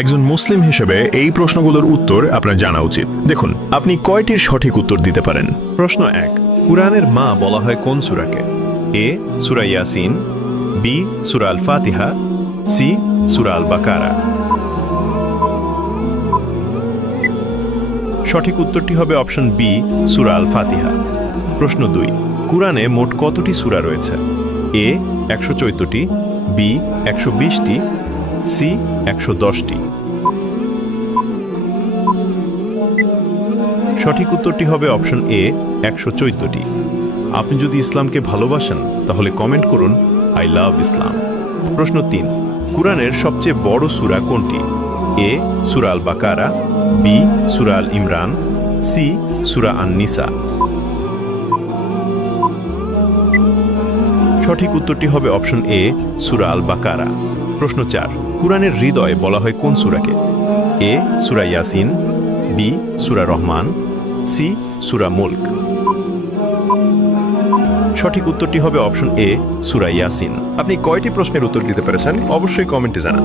একজন মুসলিম হিসেবে এই প্রশ্নগুলোর উত্তর আপনার জানা উচিত। দেখুন, আপনি কয়টির সঠিক উত্তর দিতে পারেন? প্রশ্ন 1, কুরআনের মা বলা হয় কোন সূরাকে? এ সূরা ইয়াসিন, বি সূরা আল ফাতিহা, সি সূরা আল বাকারা। সঠিক উত্তরটি হবে অপশন বি, সূরা আল ফাতিহা। প্রশ্ন 2, কুরআনে মোট কতটি সূরা রয়েছে? এ 114টি, বি 120টি, সি 110টি। সঠিক উত্তরটি হবে অপশন এ 114টি। আপনি যদি ইসলামকে ভালোবাসেন তাহলে কমেন্ট করুন আই লাভ ইসলাম। প্রশ্ন 3, কুরআনের সবচেয়ে বড় সূরা কোনটি? এ সূরা আল বাকারা, বি সূরা আল ইমরান, সি সূরা আন নিসা। সঠিক উত্তরটি হবে অপশন এ সূরা আল বাকারা। প্রশ্ন 4, কুরআনের হৃদয় বলা হয় কোন সূরাকে? এ সূরা ইয়াসিন, বি সূরা রহমান, সি সূরা মুলক। সঠিক উত্তরটি হবে অপশন এ সূরা ইয়াসিন। আপনি কয়টি প্রশ্নের উত্তর দিতে পেরেছেন অবশ্যই কমেন্টে জানান।